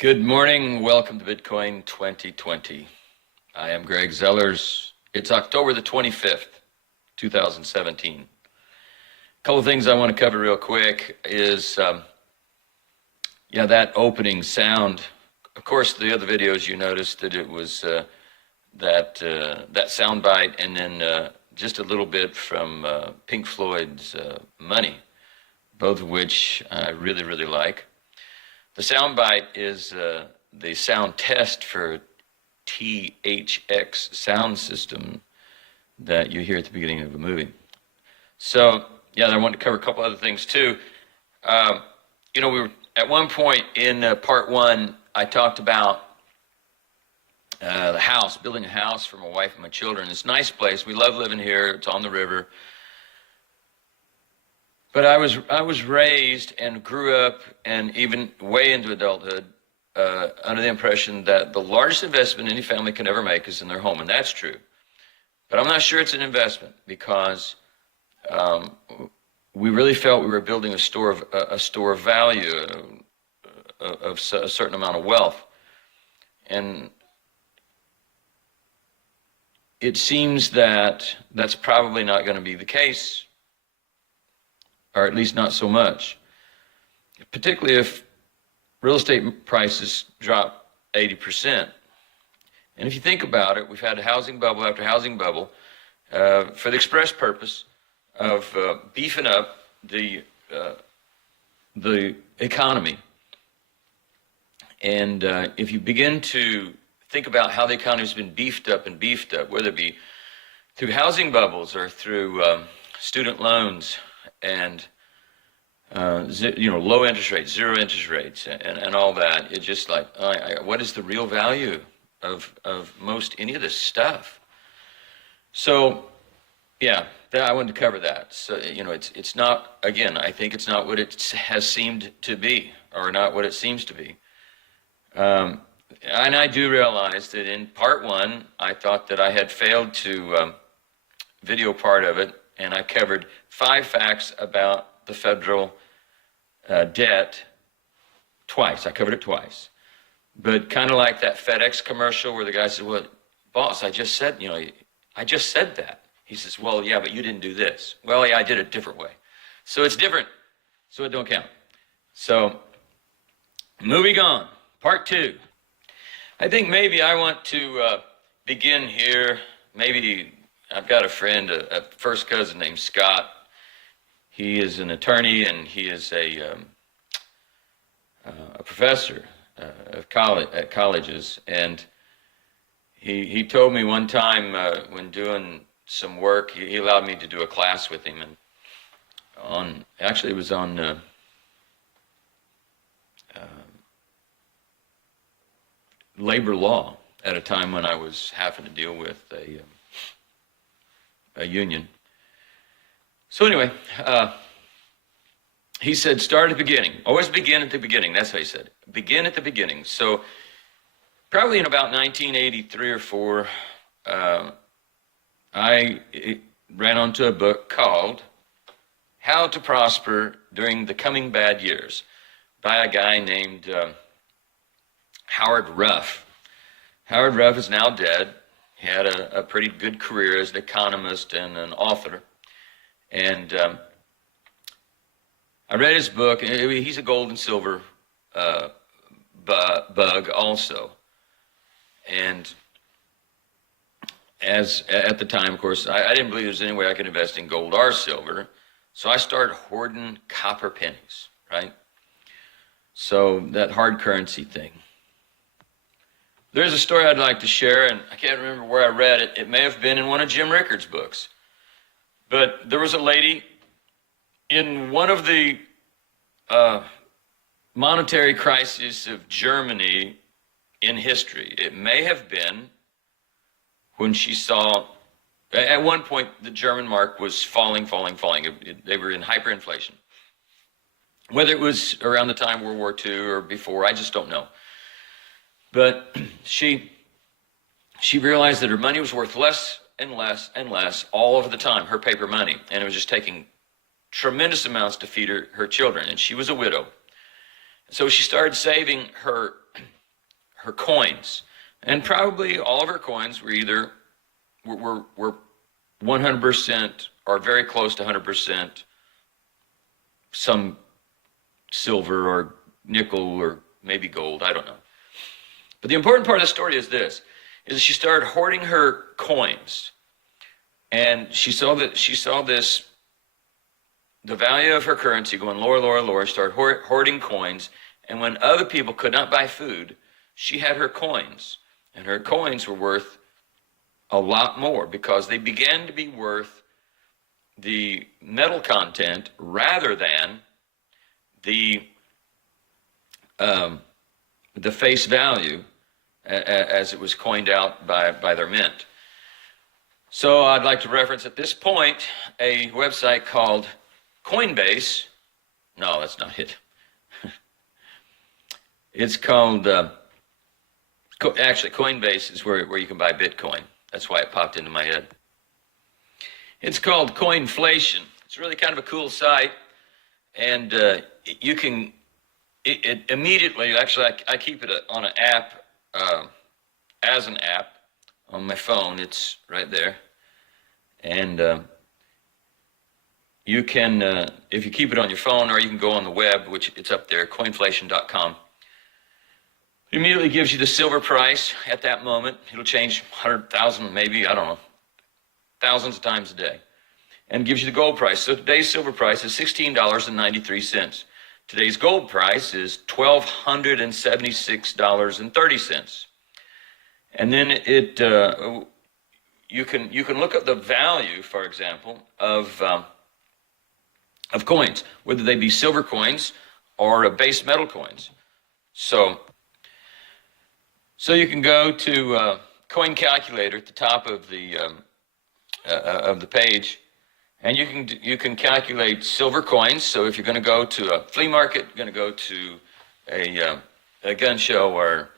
Good morning. Welcome to Bitcoin 2020. I am Greg Zellers. It's October the 25th, 2017. A couple of things I want to cover real quick is, that opening sound. Of course, the other videos you noticed that it was that sound bite, and then just a little bit from Pink Floyd's Money, both of which I really, really like. The soundbite is the sound test for THX sound system that you hear at the beginning of a movie. So, I wanted to cover a couple other things too. We were at one point in part one, I talked about the house, building a house for my wife and my children. It's a nice place. We love living here. It's on the river. But I was raised and grew up, and even way into adulthood, under the impression that the largest investment any family can ever make is in their home, and that's true. But I'm not sure it's an investment, because we really felt we were building a store of value, of a certain amount of wealth, and it seems that that's probably not going to be the case. Or at least not so much, particularly if real estate prices drop 80%. And if you think about it, we've had housing bubble after housing bubble for the express purpose of beefing up the economy. And if you begin to think about how the economy's been beefed up, whether it be through housing bubbles or through student loans, and low interest rates, zero interest rates, and all that. It's just like, what is the real value of most any of this stuff? So, I wanted to cover that. So, it's not, again, I think it's not what it has seemed to be, or not what it seems to be. And I do realize that in part one, I thought that I had failed to video part of it, and I covered 5 facts about the federal debt twice. I covered it twice. But kind of like that FedEx commercial where the guy said, well, boss, I just said that. He says, well, yeah, but you didn't do this. Well, yeah, I did it a different way. So it's different, so it don't count. So moving on, part 2. I think maybe I want to begin here. Maybe I've got a friend, a first cousin named Scott. He is an attorney, and he is a professor at colleges. And he told me one time when doing some work, he allowed me to do a class with him, and it was on labor law at a time when I was having to deal with a union. So anyway, he said, start at the beginning. Always begin at the beginning. That's how he said. Begin at the beginning. So probably in about 1983 or 4, I ran onto a book called How to Prosper During the Coming Bad Years by a guy named Howard Ruff. Howard Ruff is now dead. He had a pretty good career as an economist and an author. And I read his book. He's a gold and silver bug also. And at the time, of course, I didn't believe there was any way I could invest in gold or silver. So I started hoarding copper pennies, right? So that hard currency thing. There's a story I'd like to share, and I can't remember where I read it. It may have been in one of Jim Rickards' books. But there was a lady in one of the monetary crises of Germany in history. It may have been when she saw, at one point, the German mark was falling. They were in hyperinflation. Whether it was around the time of World War II or before, I just don't know. But she realized that her money was worth less and less and less all over the time, her paper money. And it was just taking tremendous amounts to feed her children. And she was a widow. So she started saving her her coins. And probably all of her coins were either were 100% or very close to 100% some silver or nickel or maybe gold, I don't know. But the important part of the story is this, is she started hoarding her coins. And she saw this, the value of her currency going lower, lower, lower, started hoarding coins. And when other people could not buy food, she had her coins. And her coins were worth a lot more because they began to be worth the metal content rather than the face value as it was coined out by their mint. So I'd like to reference at this point a website called Coinbase. No, that's not it. It's called, actually Coinbase is where you can buy Bitcoin. That's why it popped into my head. It's called Coinflation. It's really kind of a cool site. And you can, it immediately, actually I keep it on an app, as an app on my phone. It's right there. And you can, if you keep it on your phone, or you can go on the web, which it's up there, coinflation.com. It immediately gives you the silver price at that moment. It'll change 100,000, maybe, I don't know, thousands of times a day. And gives you the gold price. So today's silver price is $16.93. Today's gold price is $1,276.30. And then you can look at the value, for example, of coins, whether they be silver coins or base metal coins. So you can go to coin calculator at the top of the page, and you can calculate silver coins. So if you're going to go to a flea market, you're going to go to a gun show or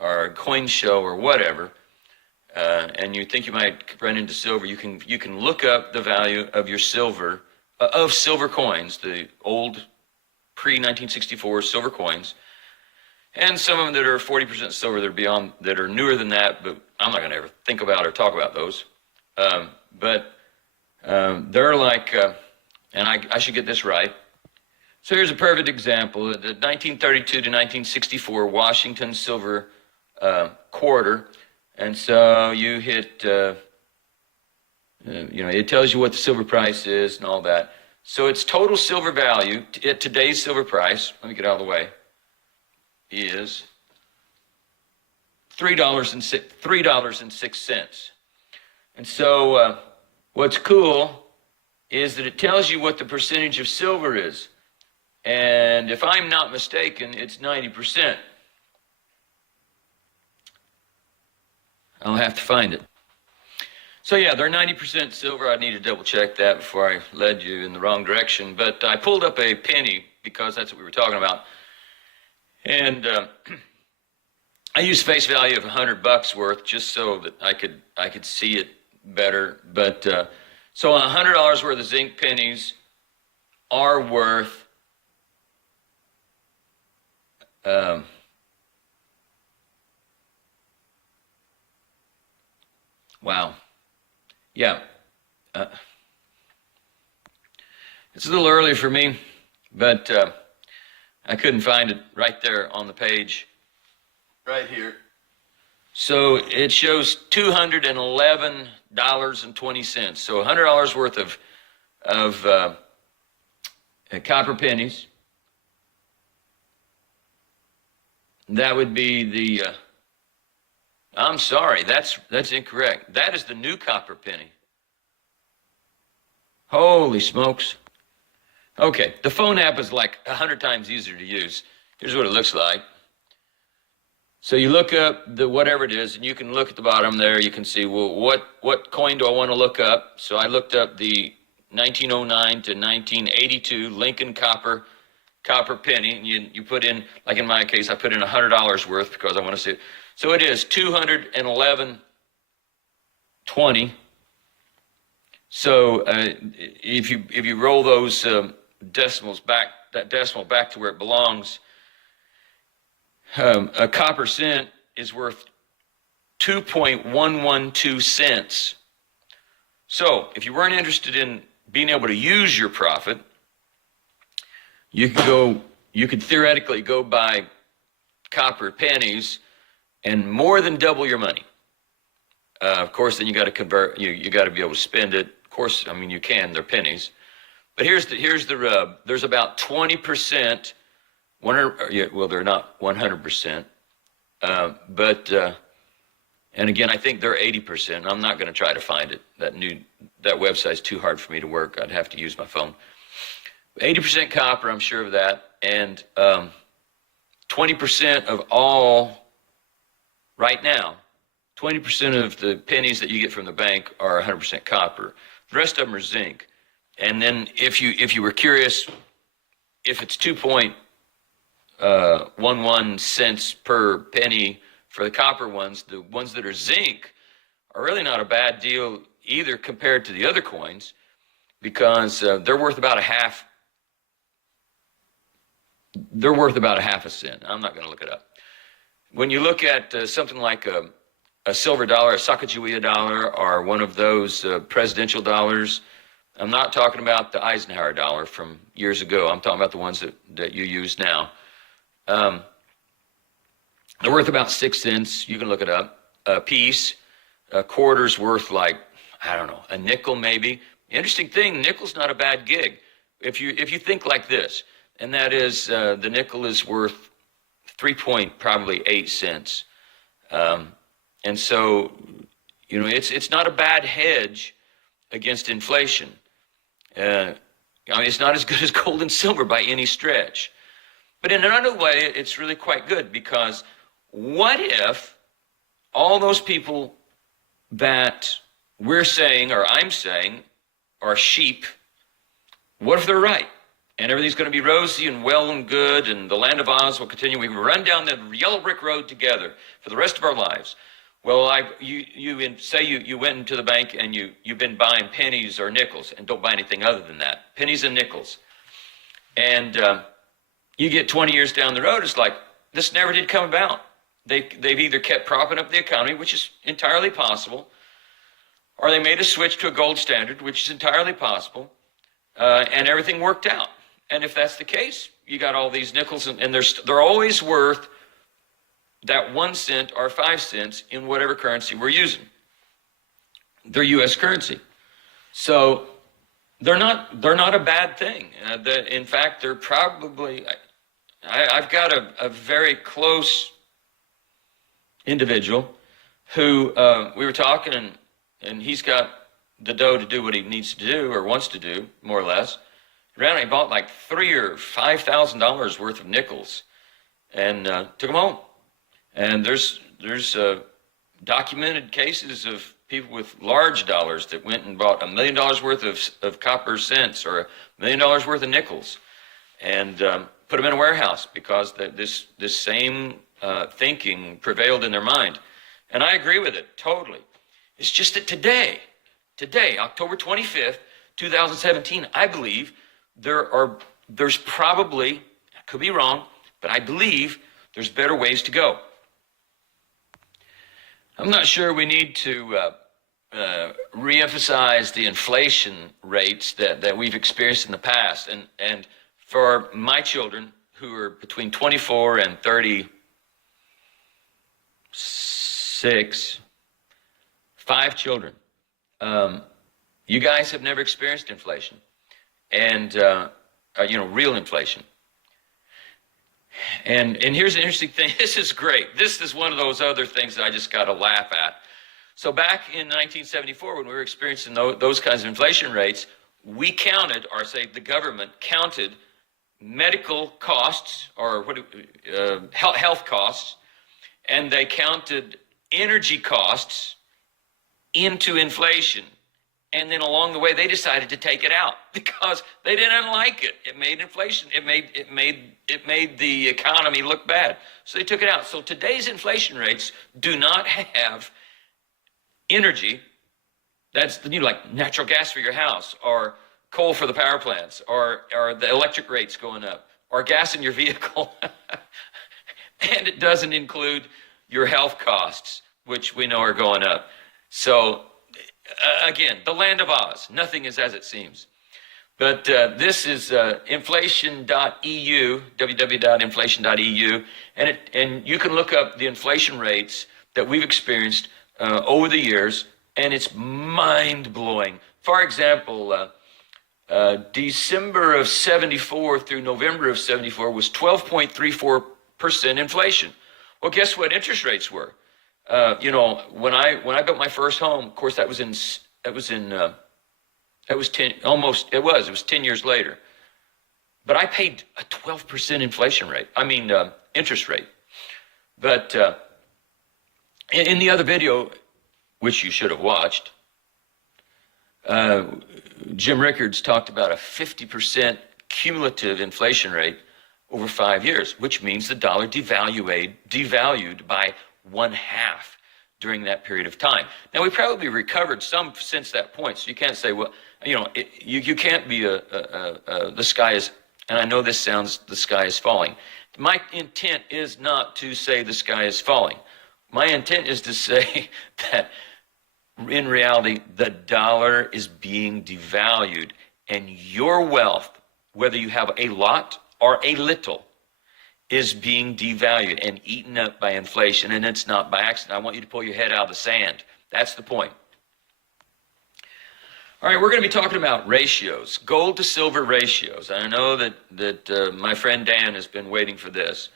a coin show or whatever, and you think you might run into silver, you can look up the value of your silver, of silver coins, the old pre-1964 silver coins, and some of them that are 40% silver, that are newer than that, but I'm not going to ever think about or talk about those. But they're like, and I should get this right. So here's a perfect example: the 1932 to 1964 Washington silver quarter. And so you hit, it tells you what the silver price is and all that. So its total silver value at today's silver price, let me get out of the way, is $3.06. And so what's cool is that it tells you what the percentage of silver is. And if I'm not mistaken, it's 90%. I'll have to find it. So yeah, they're 90% silver. I need to double check that before I led you in the wrong direction. But I pulled up a penny because that's what we were talking about. And I used face value of $100 worth just so that I could see it better. But so $100 worth of zinc pennies are worth wow. Yeah. It's a little early for me, but I couldn't find it right there on the page. Right here. So it shows $211.20. So $100 worth of copper pennies. That would be the I'm sorry, that's incorrect. That is the new copper penny. Holy smokes. Okay, the phone app is like 100 times easier to use. Here's what it looks like. So you look up the whatever it is, and you can look at the bottom there. You can see, well, what coin do I want to look up? So I looked up the 1909 to 1982 Lincoln copper penny, and you put in, like in my case, I put in $100 worth because I want to see it. So it is $211.20. So if you roll those decimals back, that decimal back to where it belongs, a copper cent is worth 2.112 cents. So if you weren't interested in being able to use your profit, you could theoretically go buy copper pennies and more than double your money. Of course, then you got to convert. You got to be able to spend it. Of course, I mean you can. They're pennies, but here's the rub. There's about 20%. Well, they're not 100%, but and again, I think they're 80%. I'm not going to try to find it. That website's too hard for me to work. I'd have to use my phone. 80% copper, I'm sure of that, and 20% of all right now. 20% of the pennies that you get from the bank are 100% copper. The rest of them are zinc. And then if you were curious, if it's 2.11 cents per penny for the copper ones, the ones that are zinc are really not a bad deal either compared to the other coins, because they're worth about a half. They're worth about a half a cent. I'm not going to look it up. When you look at something like a silver dollar, a Sacagawea dollar, or one of those presidential dollars, I'm not talking about the Eisenhower dollar from years ago. I'm talking about the ones that you use now. They're worth about 6 cents. You can look it up. A piece. A quarter's worth like, I don't know, a nickel maybe. Interesting thing, nickel's not a bad gig. If you think like this, and that is the nickel is worth 3.8 cents. And so, it's not a bad hedge against inflation. I mean, it's not as good as gold and silver by any stretch. But in another way, it's really quite good, because what if all those people that we're saying, or I'm saying, are sheep, what if they're right? And everything's going to be rosy and well and good, and the land of Oz will continue. We will run down the yellow brick road together for the rest of our lives. Well, you went into the bank and you've been buying pennies or nickels, and don't buy anything other than that, pennies and nickels. And you get 20 years down the road, it's like, this never did come about. They've either kept propping up the economy, which is entirely possible, or they made a switch to a gold standard, which is entirely possible, and everything worked out. And if that's the case, you got all these nickels, and they're always worth that 1 cent or 5 cents in whatever currency we're using. They're U.S. currency. So they're not a bad thing. In fact, they're probably, I've got a very close individual who we were talking, and he's got the dough to do what he needs to do or wants to do, more or less. He bought like $3,000 or $5,000 worth of nickels and took them home. And there's documented cases of people with large dollars that went and bought $1 million worth of copper cents or $1 million worth of nickels and put them in a warehouse because this same thinking prevailed in their mind. And I agree with it totally. It's just that today, October 25th, 2017, I believe there's probably, I could be wrong, but I believe there's better ways to go. I'm not sure we need to reemphasize the inflation rates that we've experienced in the past. And for my children, who are between 24 and 36, 5 children, you guys have never experienced inflation, and real inflation. And here's an interesting thing. This is great. This is one of those other things that I just got to laugh at. So back in 1974, when we were experiencing those kinds of inflation rates, we counted, or say the government counted, medical costs or health costs, and they counted energy costs into inflation. And then along the way, they decided to take it out because they didn't like it. It made inflation. It made the economy look bad. So they took it out. So today's inflation rates do not have energy. That's like natural gas for your house, or coal for the power plants, or the electric rates going up, or gas in your vehicle. And it doesn't include your health costs, which we know are going up. So again, the land of Oz, nothing is as it seems. But this is inflation.eu, www.inflation.eu, and you can look up the inflation rates that we've experienced over the years, and it's mind-blowing. For example, December of 74 through November of 74 was 12.34% inflation. Well, guess what interest rates were? You know, when I built my first home, of course, it was 10 years later. But I paid a 12% inflation rate. Interest rate. But in the other video, which you should have watched, Jim Rickards talked about a 50% cumulative inflation rate over 5 years, which means the dollar devalued by 1/2 during that period of time. Now, we probably recovered some since that point, so you can't say, well, you know, you can't be the sky is, and I know this sounds, the sky is falling. My intent is not to say the sky is falling. My intent is to say that in reality, the dollar is being devalued, and your wealth, whether you have a lot or a little, is being devalued and eaten up by inflation, and it's not by accident. I want you to pull your head out of the sand. That's the point. All right, we're going to be talking about ratios, gold to silver ratios. I know that my friend Dan has been waiting for this,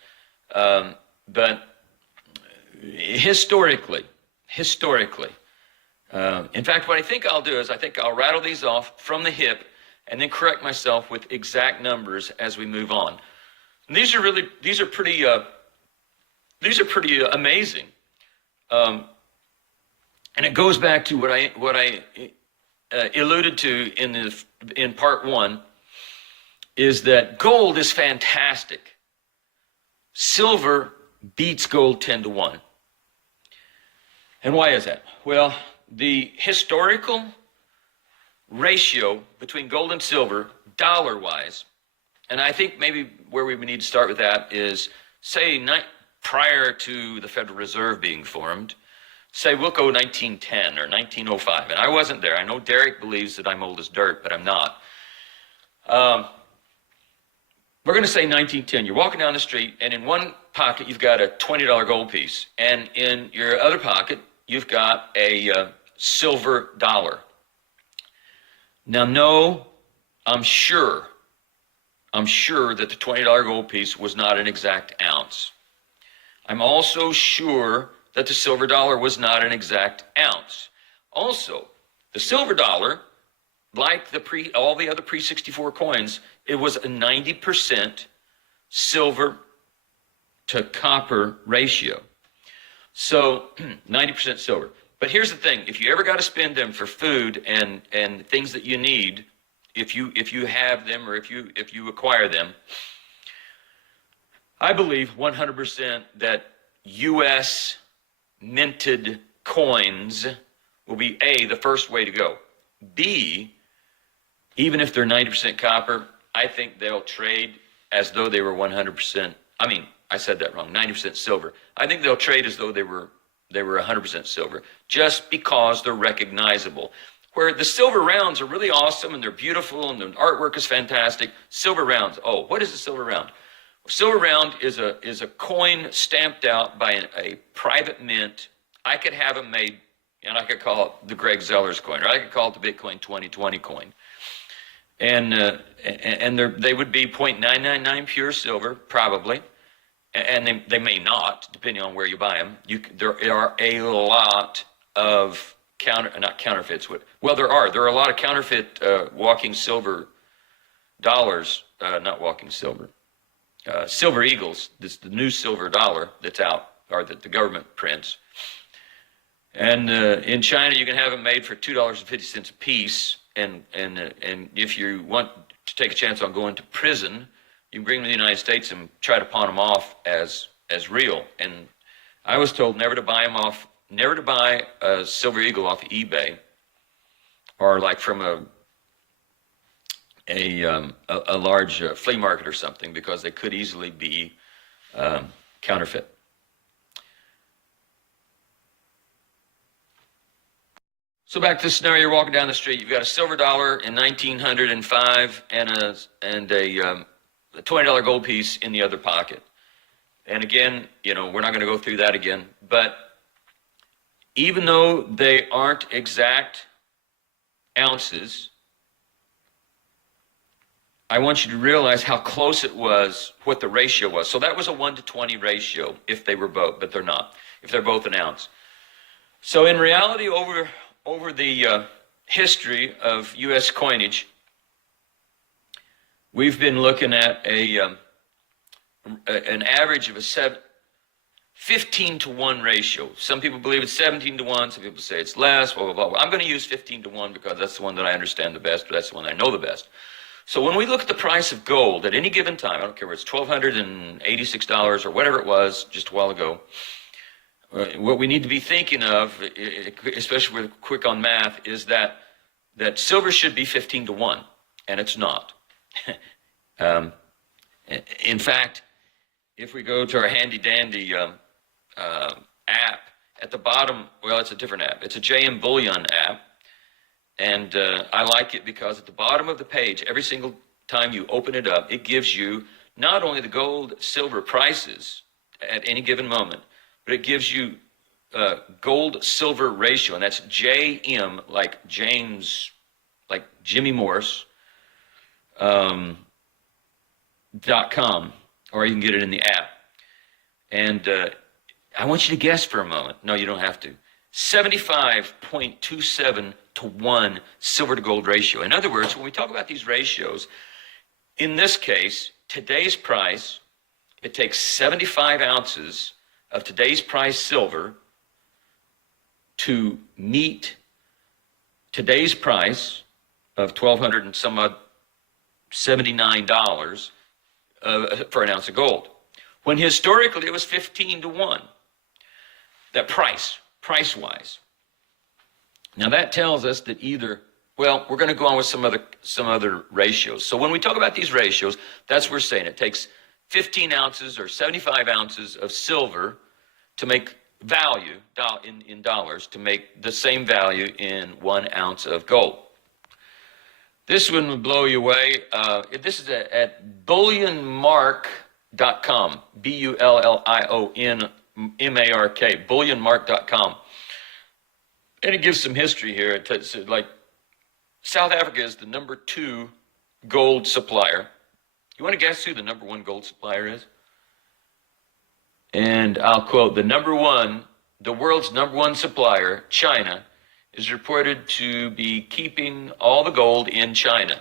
but historically, in fact, what I think I'll do is I think I'll rattle these off from the hip and then correct myself with exact numbers as we move on. And these are pretty amazing, and it goes back to what I alluded to in part 1, is that gold is fantastic. Silver beats gold 10-1. And why is that? Well, the historical ratio between gold and silver, dollar-wise, and I think maybe where we need to start with that is, say, prior to the Federal Reserve being formed, say we'll go 1910 or 1905. And I wasn't there. I know Derek believes that I'm old as dirt, but I'm not. We're going to say 1910. You're walking down the street, and in one pocket you've got a $20 gold piece, and in your other pocket you've got a silver dollar. Now, no, I'm sure that the $20 gold piece was not an exact ounce. I'm also sure that the silver dollar was not an exact ounce. Also, the silver dollar, like all the other pre-64 coins, it was a 90% silver to copper ratio. So 90% silver. But here's the thing: if you ever got to spend them for food and things that you need, if you have them or if you acquire them, I believe 100% that U.S. minted coins will be A, the first way to go. B, even if they're 90% copper, I think they'll trade as though they were 100%. I mean, I said that wrong. 90% silver. I think they'll trade as though they were 100% silver, just because they're recognizable. Where the silver rounds are really awesome and they're beautiful and the artwork is fantastic. Silver rounds. Oh, what is a silver round? Silver round is a coin stamped out by a private mint. I could have them made, and I could call it the Greg Zeller's coin, or I could call it the Bitcoin 2020 coin. And they would be 0.999 pure silver, probably. And they may not, depending on where you buy them. There are a lot of counterfeits. Well, there are a lot of counterfeit walking silver dollars, not walking silver. Silver Eagles, this the new silver dollar that's out, or that the government prints. And in China, you can have them made for $2.50 a piece. And if you want to take a chance on going to prison, you can bring them to the United States and try to pawn them off as real. And I was told never to buy a Silver Eagle off eBay, or like from a large flea market or something, because they could easily be counterfeit. So back to the scenario, you're walking down the street, you've got a silver dollar in 1905 and a $20 gold piece in the other pocket. And again, we're not going to go through that again, but even though they aren't exact ounces, I want you to realize how close it was, what the ratio was. So that was a 1-to-20 ratio if they were both, but they're not, if they're both an ounce. So in reality, over the history of U.S. coinage, we've been looking at an average of a 15-to-1 ratio. Some people believe it's 17-to-1. Some people say it's less, blah, blah, blah. I'm going to use 15-to-1 because that's the one that I understand the best, but that's the one I know the best. So when we look at the price of gold at any given time, I don't care whether it's $1,286 or whatever it was just a while ago, what we need to be thinking of, especially with quick on math, is that silver should be 15-to-1, and it's not. In fact, if we go to our handy-dandy app, at the bottom, well, it's a different app. It's a JM Bullion app, and I like it because at the bottom of the page, every single time you open it up, it gives you not only the gold, silver prices at any given moment, but it gives you gold-silver ratio, and that's JM, like James, like Jimmy Morse, .com, or you can get it in the app. And I want you to guess for a moment. No, you don't have to. 75.27-to-1 silver to gold ratio. In other words, when we talk about these ratios, in this case, today's price, it takes 75 ounces of today's price silver to meet today's price of $1,200 and some odd $79 for an ounce of gold. When historically it was 15-to-1, that price-wise. Now that tells us that either, well, we're going to go on with some other ratios. So when we talk about these ratios, that's what we're saying. It takes 15 ounces or 75 ounces of silver to make value in dollars, to make the same value in 1 ounce of gold. This one would blow you away. This is at bullionmark.com, BULLIONMARK, bullionmark.com. And it gives some history here. It's like South Africa is the number 2 gold supplier. You want to guess who the number 1 gold supplier is? And I'll quote, the world's number 1 supplier, China, is reported to be keeping all the gold in China.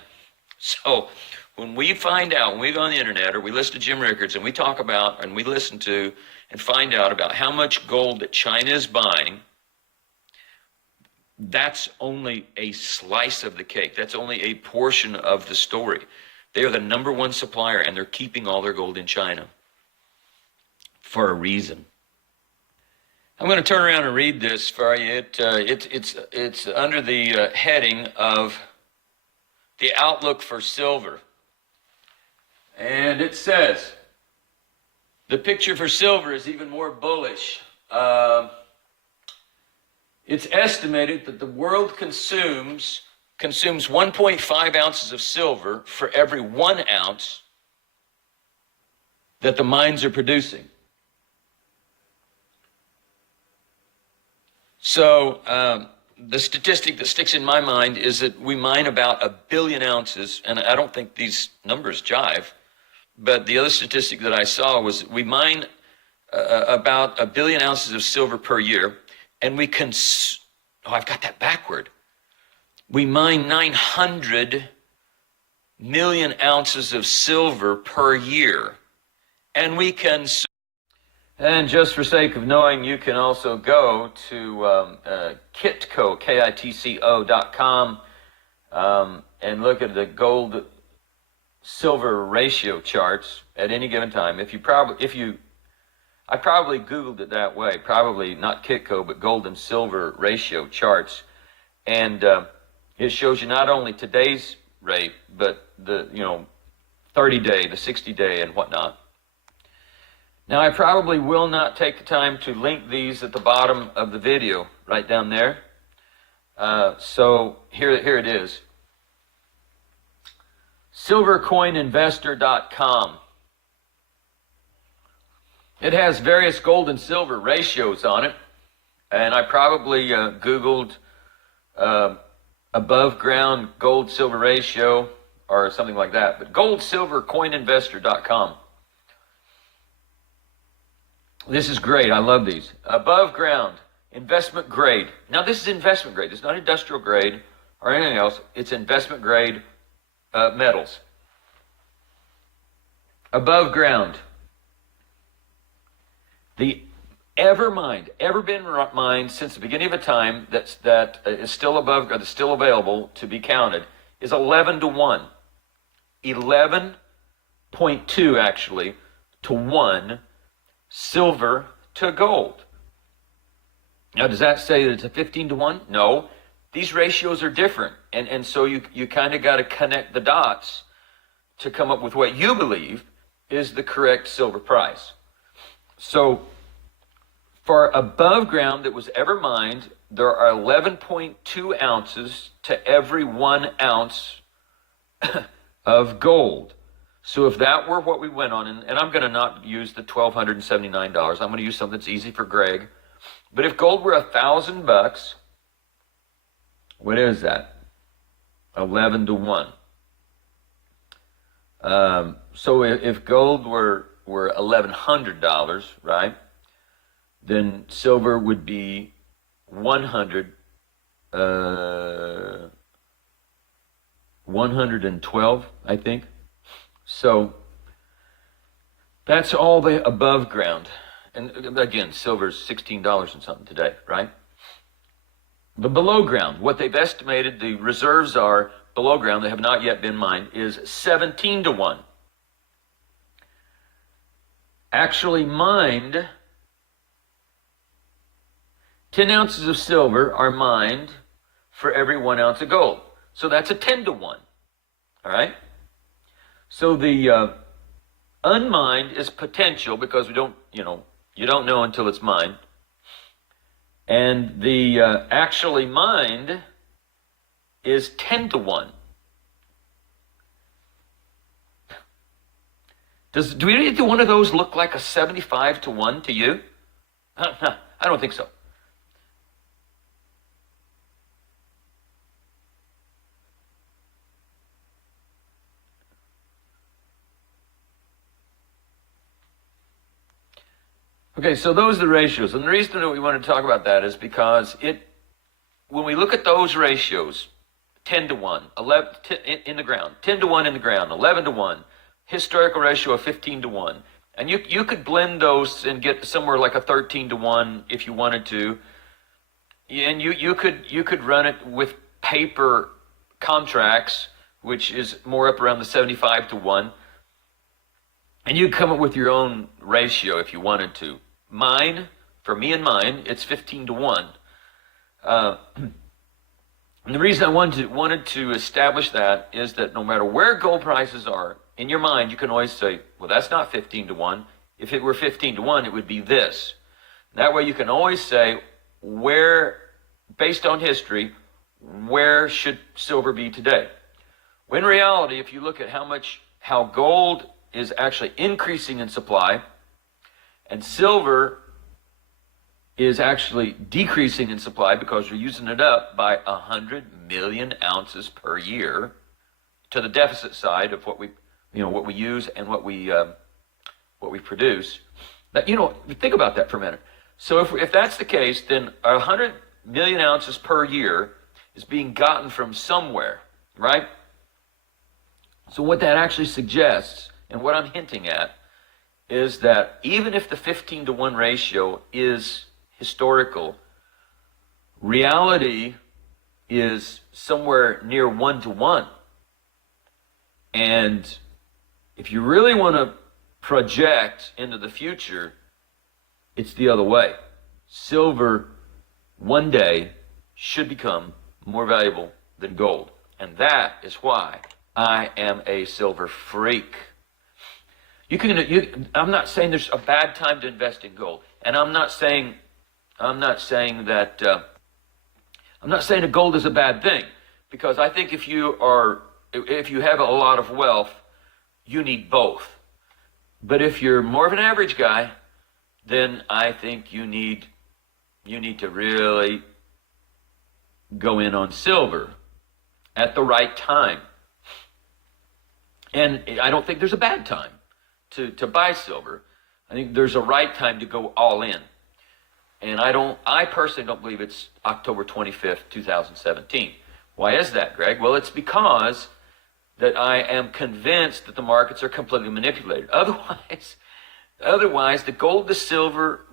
So when we find out, when we go on the internet or we listen to Jim Rickards and we talk about and we listen to and find out about how much gold that China is buying, that's only a slice of the cake. That's only a portion of the story. They are the number 1 supplier and they're keeping all their gold in China for a reason. I'm going to turn around and read this for you. It's under the heading of the outlook for silver. And it says, the picture for silver is even more bullish. It's estimated that the world consumes 1.5 ounces of silver for every 1 ounce that the mines are producing. So the statistic that sticks in my mind is that we mine about 1 billion ounces, and I don't think these numbers jive, but the other statistic that I saw was we mine about 1 billion ounces of silver per year, and we I've got that backward. We mine 900 million ounces of silver per year, and we can. And just for sake of knowing, you can also go to Kitco, KITCO.com, and look at the gold-silver ratio charts at any given time. I probably Googled it that way, probably not Kitco, but gold and silver ratio charts. And it shows you not only today's rate, but the 30-day, the 60-day, and whatnot. Now, I probably will not take the time to link these at the bottom of the video, right down there. So here it is. Silvercoininvestor.com. It has various gold and silver ratios on it, and I probably Googled above ground gold silver ratio or something like that. But goldsilvercoininvestor.com. This is great. I love these. Above ground, investment grade. Now this is investment grade. It's not industrial grade or anything else. It's investment grade metals. Above ground. The ever been mined since the beginning of time that is still above, or is still available to be counted, is 11 to 1. 11.2 actually to 1 silver to gold. Now, does that say that it's a 15 to 1? No. These ratios are different. And so you kind of got to connect the dots to come up with what you believe is the correct silver price. So for above ground that was ever mined, there are 11.2 ounces to every 1 ounce of gold. So if that were what we went on, and I'm going to not use the $1,279, I'm going to use something that's easy for Greg. But if gold were $1,000, what is that? 11 to 1. So if gold were $1,100, right? Then silver would be 112, I think. So that's all the above ground. And again, silver is $16 and something today, right? The below ground, what they've estimated the reserves are below ground that have not yet been mined is 17 to 1. Actually mined, 10 ounces of silver are mined for every 1 ounce of gold. So that's a 10 to 1. All right? So the unmined is potential because we don't, you don't know until it's mined. And the actually mined is 10 to 1. Do either one of those look like a 75 to 1 to you? I don't think so. Okay, so those are the ratios. And the reason that we want to talk about that is because when we look at those ratios, 10 to 1, 11 in the ground, 10 to 1 in the ground, 11 to 1, historical ratio of 15 to 1. And you could blend those and get somewhere like a 13 to 1 if you wanted to. And you could run it with paper contracts, which is more up around the 75 to 1. And you come up with your own ratio if you wanted to. Mine, for me and mine, it's 15 to 1. And the reason I wanted to establish that is that no matter where gold prices are, in your mind, you can always say, well, that's not 15 to 1. If it were 15 to 1, it would be this. That way you can always say, where, based on history, where should silver be today? When in reality, if you look at how gold is actually increasing in supply, and silver is actually decreasing in supply because we're using it up by 100 million ounces per year to the deficit side of what we use and what we produce. That, think about that for a minute. So if that's the case, then 100 million ounces per year is being gotten from somewhere, right? So what that actually suggests, and what I'm hinting at, is that even if the 15 to 1 ratio is historical, reality is somewhere near 1 to 1. And if you really want to project into the future, it's the other way. Silver one day should become more valuable than gold. And that is why I am a silver freak. I'm not saying there's a bad time to invest in gold, and I'm not saying that I'm not saying that gold is a bad thing, because I think if you have a lot of wealth, you need both. But if you're more of an average guy, then I think you need to really go in on silver at the right time. And I don't think there's a bad time to buy silver. I think there's a right time to go all in. And I personally don't believe it's October 25th, 2017. Why is that, Greg? Well, it's because that I am convinced that the markets are completely manipulated. Otherwise, the gold to silver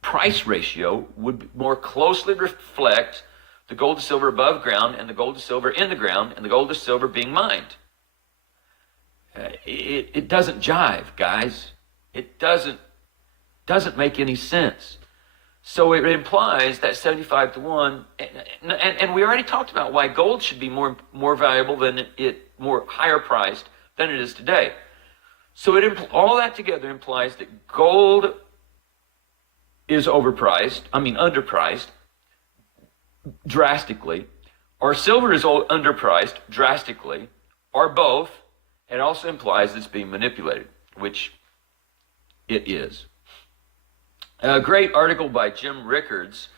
price ratio would more closely reflect the gold to silver above ground and the gold to silver in the ground and the gold to silver being mined. It doesn't jive, guys. It doesn't make any sense. So it implies that 75 to 1, and we already talked about why gold should be more valuable than more higher priced than it is today. So all that together implies that gold is underpriced drastically, or silver is underpriced drastically, or both. It also implies it's being manipulated, which it is. A great article by Jim Rickards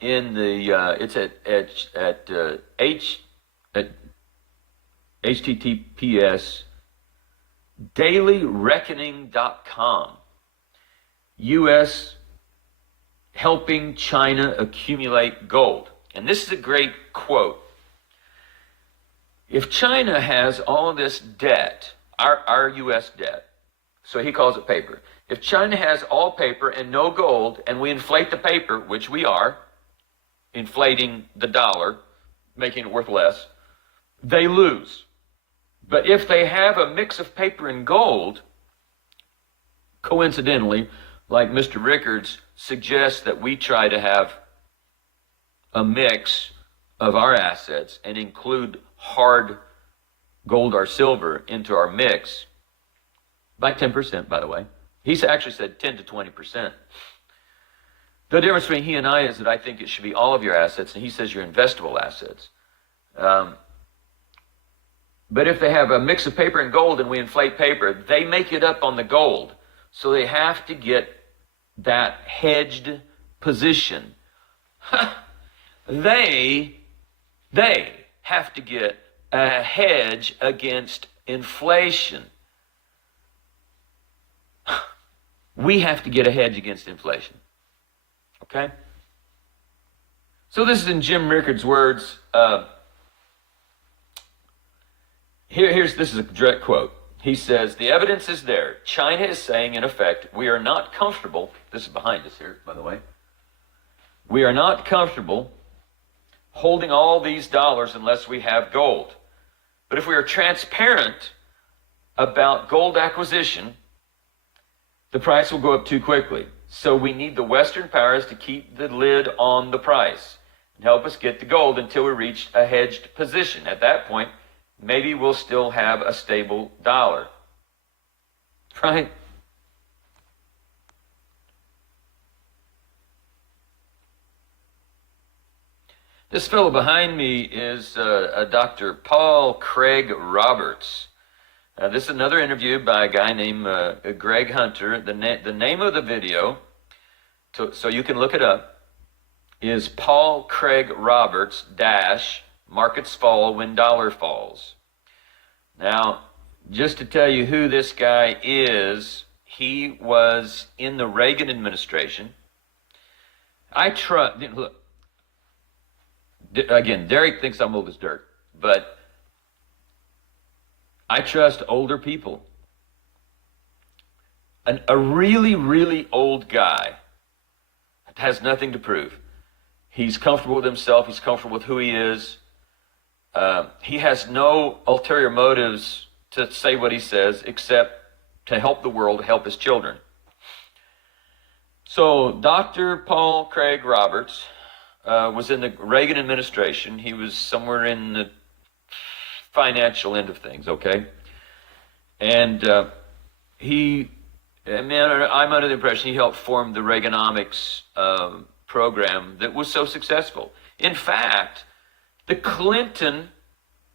in the it's at https dailyreckoning.com. U.S. helping China accumulate gold. And this is a great quote. If China has all this debt, our U.S. debt, so he calls it paper. If China has all paper and no gold, and we inflate the paper, which we are, inflating the dollar, making it worth less, they lose. But if they have a mix of paper and gold, coincidentally, like Mr. Rickards suggests that we try to have a mix of our assets and include hard gold or silver into our mix, by 10%, by the way. He's actually said 10 to 20%. The difference between he and I is that I think it should be all of your assets, and he says your investable assets. But if they have a mix of paper and gold and we inflate paper, they make it up on the gold. So they have to get that hedged position. They have to get a hedge against inflation. We have to get a hedge against inflation. Okay? So this is in Jim Rickards' words. This is a direct quote. He says, the evidence is there. China is saying, in effect, we are not comfortable. This is behind us here, by the way. We are not comfortable holding all these dollars unless we have gold. But if we are transparent about gold acquisition, the price will go up too quickly. So we need the Western powers to keep the lid on the price and help us get the gold until we reach a hedged position. At that point, maybe we'll still have a stable dollar. Right? This fellow behind me is a Dr. Paul Craig Roberts. This is another interview by a guy named Greg Hunter. The name of the video, so you can look it up, is Paul Craig Roberts - Markets Fall When Dollar Falls. Now, just to tell you who this guy is, he was in the Reagan administration. Look, again, Derek thinks I'm old as dirt, but I trust older people. A really, really old guy has nothing to prove. He's comfortable with himself. He's comfortable with who he is. He has no ulterior motives to say what he says except to help the world, help his children. So Dr. Paul Craig Roberts was in the Reagan administration. He was somewhere in the financial end of things, okay? And I'm under the impression he helped form the Reaganomics program that was so successful. In fact, the Clinton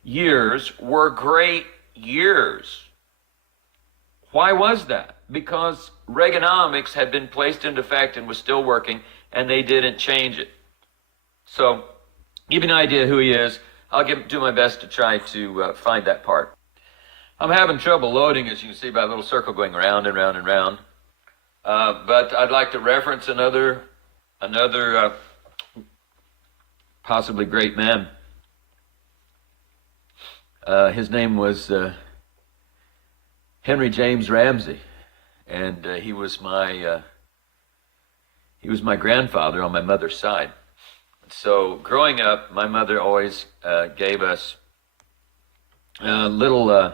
years were great years. Why was that? Because Reaganomics had been placed into effect and was still working, and they didn't change it. So, give you an idea who he is. I'll do my best to try to find that part. I'm having trouble loading, as you can see, by a little circle going round and round and round. But I'd like to reference another possibly great man. His name was Henry James Ramsey, and he was my grandfather on my mother's side. So growing up, my mother always gave us little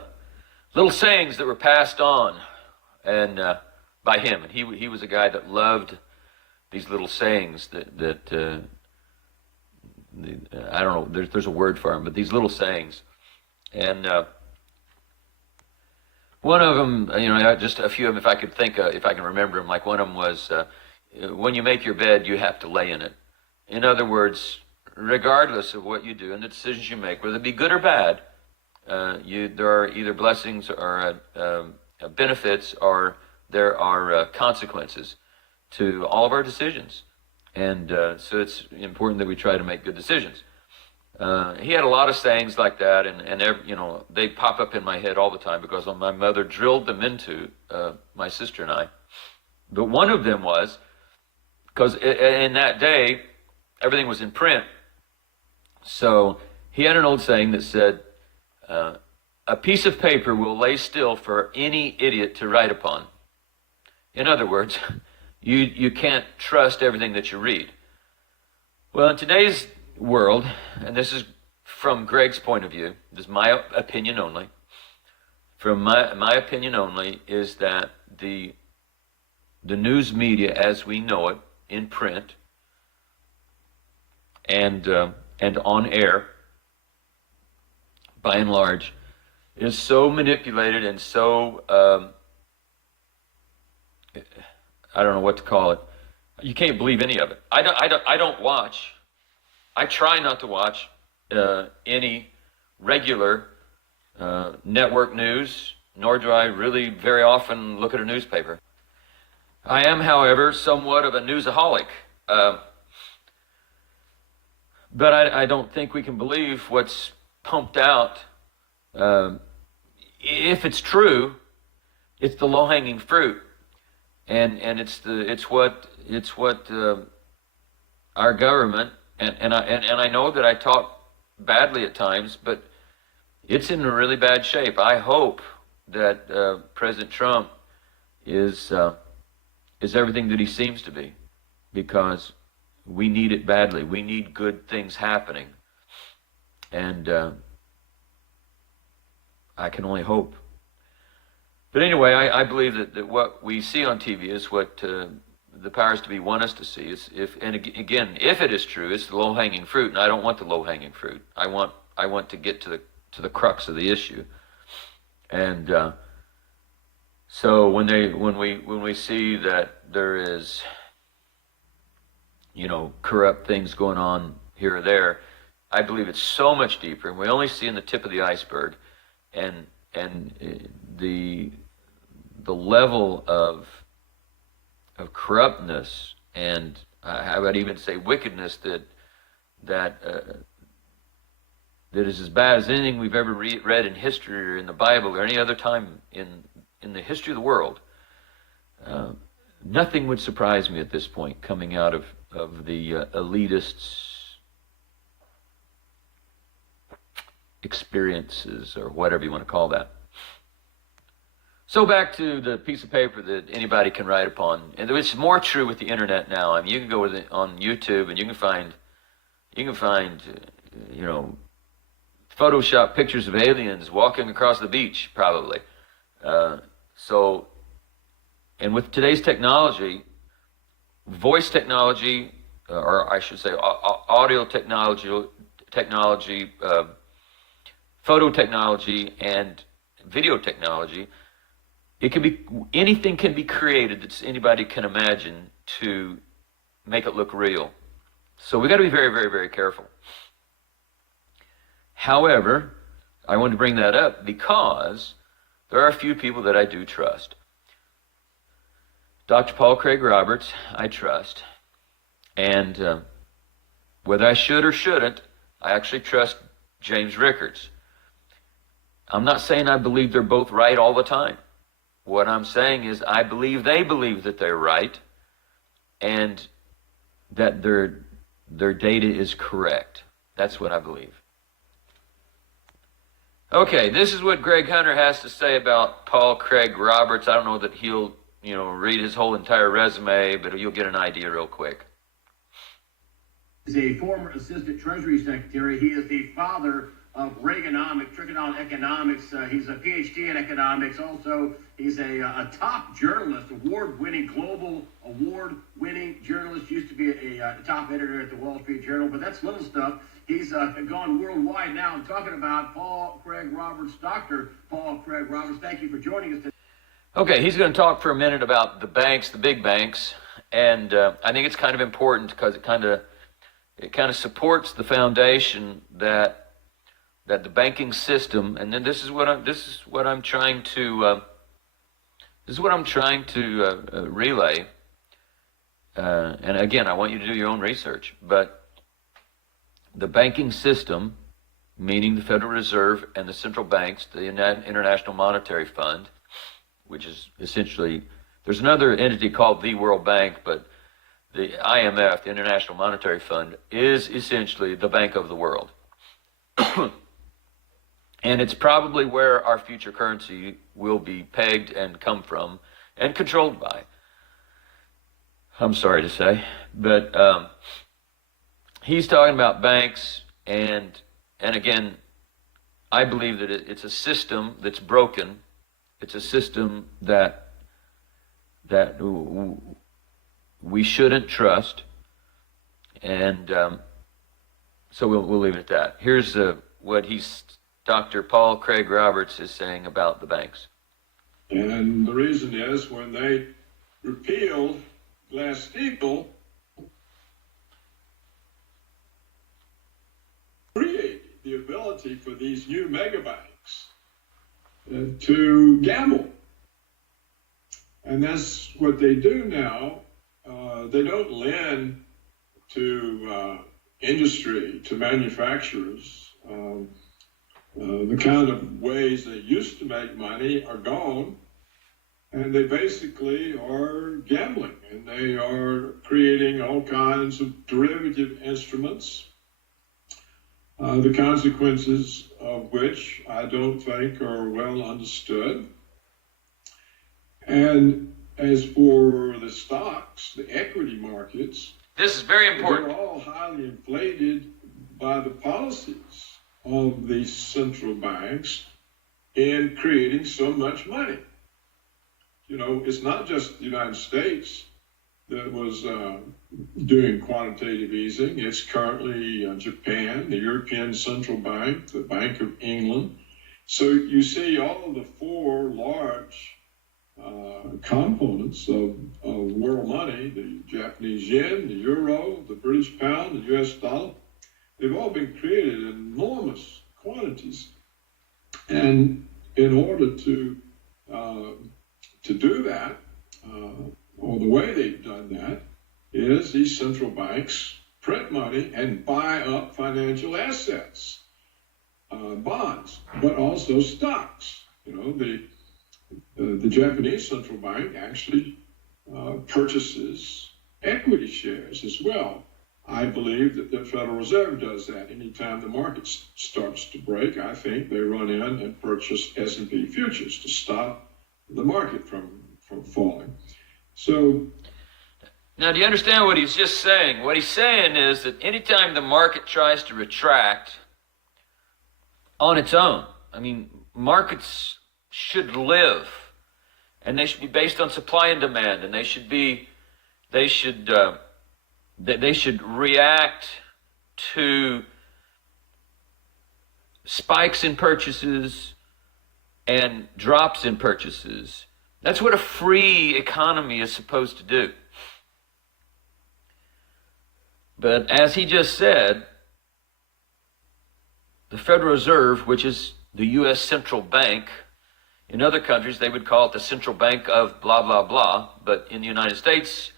sayings that were passed on, and by him. And he was a guy that loved these little sayings that I don't know. There's a word for them, but these little sayings. And one of them, just a few of them, if I can remember them. Like one of them was, when you make your bed, you have to lay in it. In other words, regardless of what you do and the decisions you make, whether it be good or bad, there are either blessings or benefits, or there are consequences to all of our decisions. And so it's important that we try to make good decisions. He had a lot of sayings like that, and they pop up in my head all the time because my mother drilled them into my sister and I. But one of them was, because in that day, everything was in print. So he had an old saying that said, a piece of paper will lay still for any idiot to write upon. In other words, you can't trust everything that you read. Well, in today's world, and this is from Greg's point of view, this is my opinion only, from my opinion only, is that the news media as we know it in print and on air, by and large, is so manipulated and so I don't know what to call it. You can't believe any of it. I don't watch. I try not to watch any regular network news, nor do I really very often look at a newspaper. I am, however, somewhat of a newsaholic. But I don't think we can believe what's pumped out. If it's true, it's the low-hanging fruit, and it's what our government and I know that I talk badly at times, but it's in a really bad shape. I hope that President Trump is everything that he seems to be, because we need it badly. We need good things happening, and I can only hope. But anyway, I believe that what we see on TV is what the powers to be want us to see. If it is true, it's the low-hanging fruit, and I don't want the low-hanging fruit. I want to get to the crux of the issue. And so when we see that there is, corrupt things going on here or there, I believe it's so much deeper, and we only see in the tip of the iceberg, and the level of corruptness, and I would even say wickedness that is as bad as anything we've ever read in history or in the Bible or any other time in the history of the world. Nothing would surprise me at this point coming out of the elitists' experiences, or whatever you want to call that. So back to the piece of paper that anybody can write upon, and it's more true with the internet now. I mean, you can go on YouTube and you can find Photoshop pictures of aliens walking across the beach, probably. And with today's technology, voice technology, or I should say audio technology, photo technology, and video technology, anything can be created that anybody can imagine to make it look real. So we got to be very, very, very careful. However, I wanted to bring that up because there are a few people that I do trust. Dr. Paul Craig Roberts, I trust. And whether I should or shouldn't, I actually trust James Rickards. I'm not saying I believe they're both right all the time. What I'm saying is I believe they believe that they're right and that their data is correct. That's what I believe. Okay, this is what Greg Hunter has to say about Paul Craig Roberts. I don't know that he'll, read his whole entire resume, but you'll get an idea real quick. He's a former assistant Treasury Secretary. He is the father of Reaganomics, trickle-down economics. He's a PhD in economics. Also, he's a top journalist, global award-winning journalist. Used to be a top editor at the Wall Street Journal, but that's little stuff. He's gone worldwide now. I'm talking about Paul Craig Roberts, Dr. Paul Craig Roberts. Thank you for joining us today. Okay, he's going to talk for a minute about the banks, the big banks, and I think it's kind of important because it kind of supports the foundation that the banking system, and then this is what I'm trying to relay. And again, I want you to do your own research, but the banking system, meaning the Federal Reserve and the central banks, the International Monetary Fund, which is essentially, there's another entity called the World Bank, but the IMF, the International Monetary Fund, is essentially the bank of the world. And it's probably where our future currency will be pegged and come from and controlled by. I'm sorry to say, but he's talking about banks, and again, I believe that it's a system that's broken. It's a system that we shouldn't trust, and so we'll leave it at that. Here's what Dr. Paul Craig Roberts is saying about the banks. And the reason is when they repealed Glass-Steagall, created the ability for these new mega banks to gamble. And that's what they do now. They don't lend to industry, to manufacturers. The kind of ways they used to make money are gone, and they basically are gambling, and they are creating all kinds of derivative instruments, the consequences of which I don't think are well understood. And as for the stocks, the equity markets, this is very important. They're all highly inflated by the policies of these central banks in creating so much money. It's not just the United States that was doing quantitative easing. It's currently Japan, the European Central Bank, the Bank of England. So you see all of the four large components of world money, the Japanese yen, the euro, the British pound, the US dollar, they've all been created in enormous quantities. And in order to do that, or the way they've done that, is these central banks print money and buy up financial assets, bonds, but also stocks. The Japanese central bank actually purchases equity shares as well. I believe that the Federal Reserve does that. Anytime the market starts to break, I think they run in and purchase S&P futures to stop the market from falling. So now, do you understand what he's just saying? What he's saying is that anytime the market tries to retract on its own, markets should live, and they should be based on supply and demand, and they should react to spikes in purchases and drops in purchases. That's what a free economy is supposed to do. But as he just said, the Federal Reserve, which is the U.S. central bank, in other countries they would call it the central bank of blah, blah, blah. But in the United States,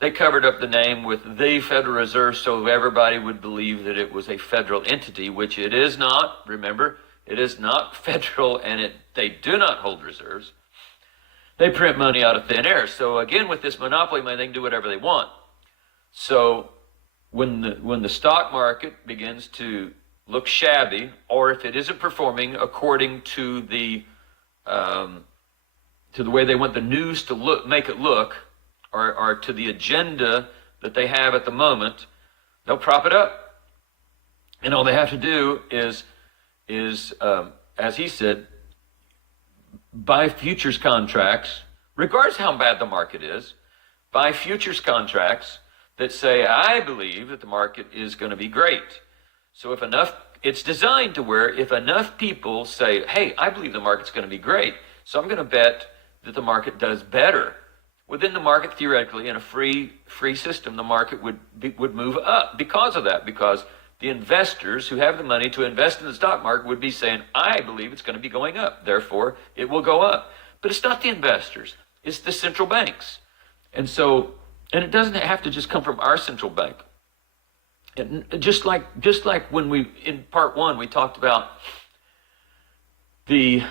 they covered up the name with the Federal Reserve so everybody would believe that it was a federal entity, which it is not. Remember, it is not federal, and they do not hold reserves. They print money out of thin air. So again, with this monopoly money, they can do whatever they want. So when the stock market begins to look shabby, or if it isn't performing according to the way they want the news to look, make it look, or to the agenda that they have at the moment, they'll prop it up. And all they have to do is as he said, buy futures contracts, regardless of how bad the market is, buy futures contracts that say, I believe that the market is going to be great. So if enough, it's designed to where if enough people say, hey, I believe the market's going to be great, so I'm going to bet that the market does better. Within the market, theoretically, in a free system, the market would move up because of that, because the investors who have the money to invest in the stock market would be saying, I believe it's going to be going up, therefore it will go up. But it's not the investors, it's the central banks. And it doesn't have to just come from our central bank. And just like when we, in part one, we talked about the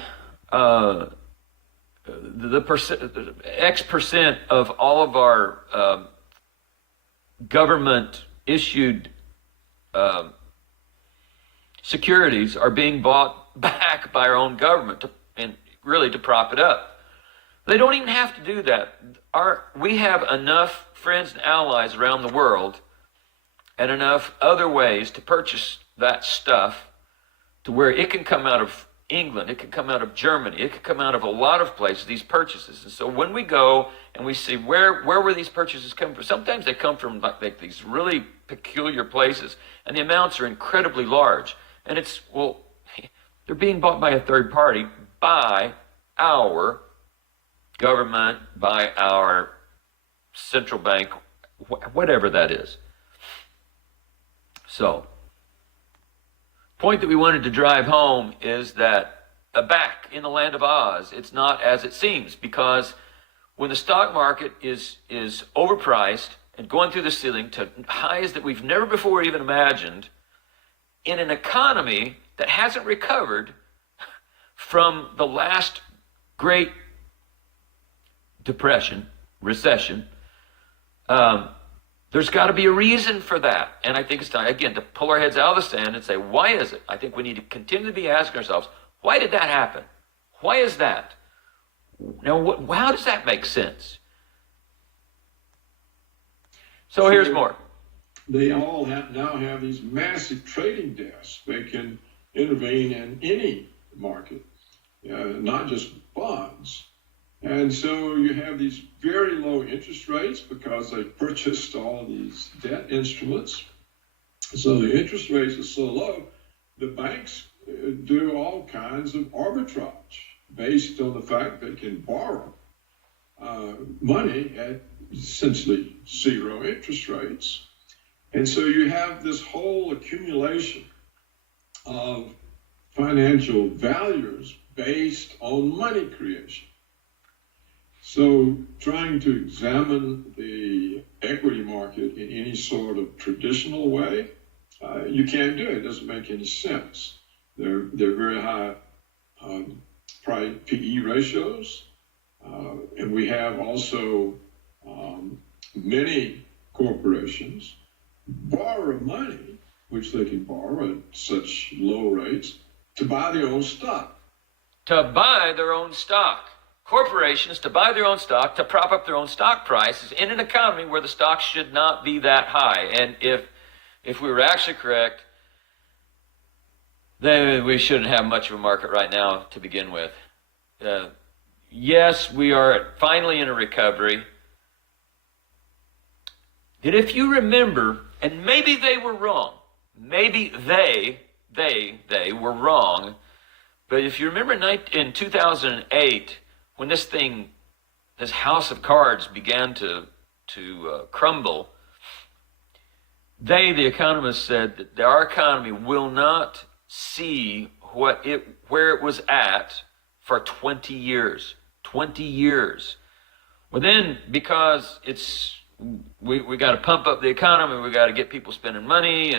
X% of all of our government issued securities are being bought back by our own government and really to prop it up. They don't even have to do that. We have enough friends and allies around the world and enough other ways to purchase that stuff to where it can come out of England, it can come out of Germany, it can come out of a lot of places, these purchases. And so when we go and we see where were these purchases coming from, sometimes they come from like these really peculiar places, and the amounts are incredibly large. And they're being bought by a third party, by our government, by our central bank, whatever that is. So, point that we wanted to drive home is that back in the land of Oz, it's not as it seems, because when the stock market is overpriced and going through the ceiling to highs that we've never before even imagined, in an economy that hasn't recovered from the last great recession, there's got to be a reason for that. And I think it's time, again, to pull our heads out of the sand and say, why is it? I think we need to continue to be asking ourselves, why did that happen? Why is that? Now, how does that make sense? So here's more. They all now have these massive trading desks. They can intervene in any market, not just bonds. And so you have these very low interest rates because they purchased all these debt instruments. So the interest rates are so low, the banks do all kinds of arbitrage based on the fact they can borrow money at essentially zero interest rates. And so you have this whole accumulation of financial values based on money creation. So trying to examine the equity market in any sort of traditional way, you can't do it. It doesn't make any sense. They're very high PE ratios. And we have also many corporations borrow money, which they can borrow at such low rates, to buy their own stock. To buy their own stock. Corporations to buy their own stock, to prop up their own stock prices in an economy where the stock should not be that high. And if we were actually correct, then we shouldn't have much of a market right now to begin with. Yes, we are finally in a recovery. And if you remember, and maybe they were wrong, maybe they were wrong, but if you remember in 2008, when this house of cards began to crumble, the economists, said that our economy will not see where it was at for 20 years. 20 years. Well, then, because we got to pump up the economy, we got to get people spending money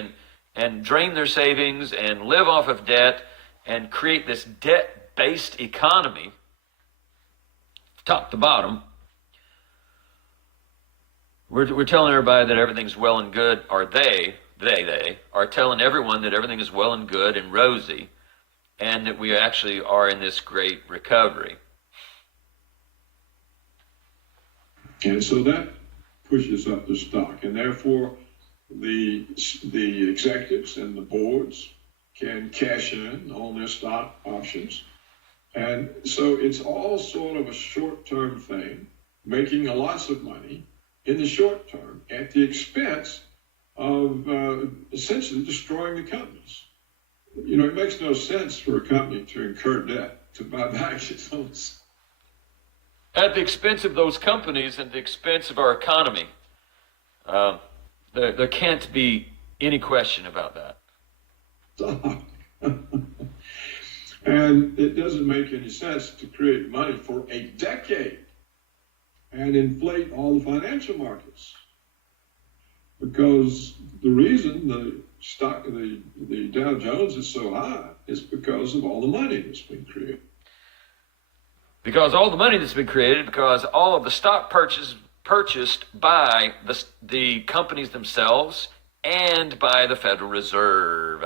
and drain their savings and live off of debt and create this debt-based economy, top to bottom. We're telling everybody that everything's well and good, or they are telling everyone that everything is well and good and rosy, and that we actually are in this great recovery. And so that pushes up the stock, and therefore the executives and the boards can cash in on their stock options. And so it's all sort of a short-term thing, making lots of money in the short term at the expense of essentially destroying the companies. You know, it makes no sense for a company to incur debt to buy back its own. At the expense of those companies and the expense of our economy. There can't be any question about that. And it doesn't make any sense to create money for a decade and inflate all the financial markets. Because the reason the Dow Jones is so high is because of all the money that's been created. Because all the money that's been created, because all of the stock purchased by the companies themselves and by the Federal Reserve.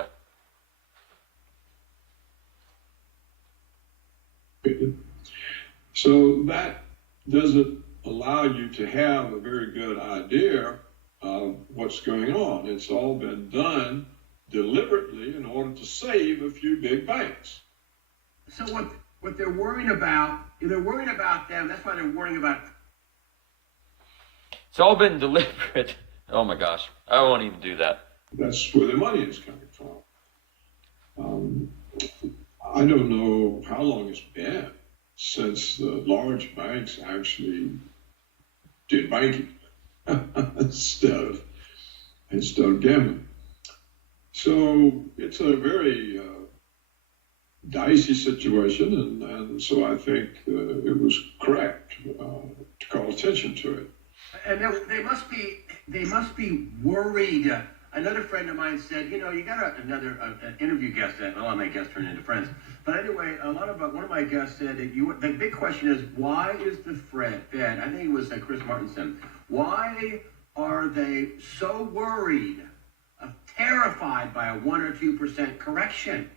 So that doesn't allow you to have a very good idea of what's going on. It's all been done deliberately in order to save a few big banks. So what they're worrying about, they're worrying about them. That's why they're worrying about. It's all been deliberate. Oh my gosh, I won't even do that. That's where the money is coming from. I don't know how long it's been since the large banks actually did banking instead of gambling. So it's a very dicey situation, and so I think it was correct to call attention to it. And they must be worried. Another friend of mine said, you know, you got an interview guest that a lot of my guests turn into friends. But anyway, one of my guests said that the big question is, why is the Fed? I think it was Chris Martinson. Why are they so worried, terrified by a 1 or 2% correction?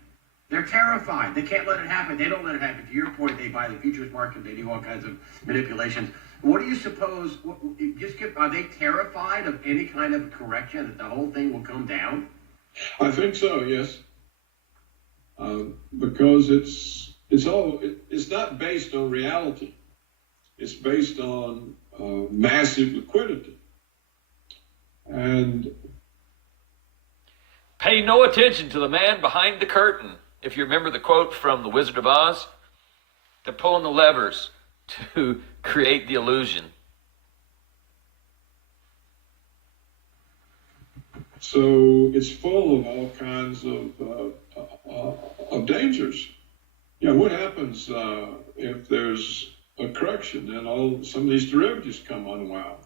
They're terrified. They can't let it happen. They don't let it happen. To your point, they buy the futures market. They do all kinds of manipulations. What do you suppose? Are they terrified of any kind of correction, that the whole thing will come down? I think so. Yes, because it's not based on reality. It's based on massive liquidity, and pay no attention to the man behind the curtain. If you remember the quote from The Wizard of Oz, they're pulling the levers to create the illusion. So it's full of all kinds of dangers. Yeah, what happens if there's a correction and some of these derivatives come unwound?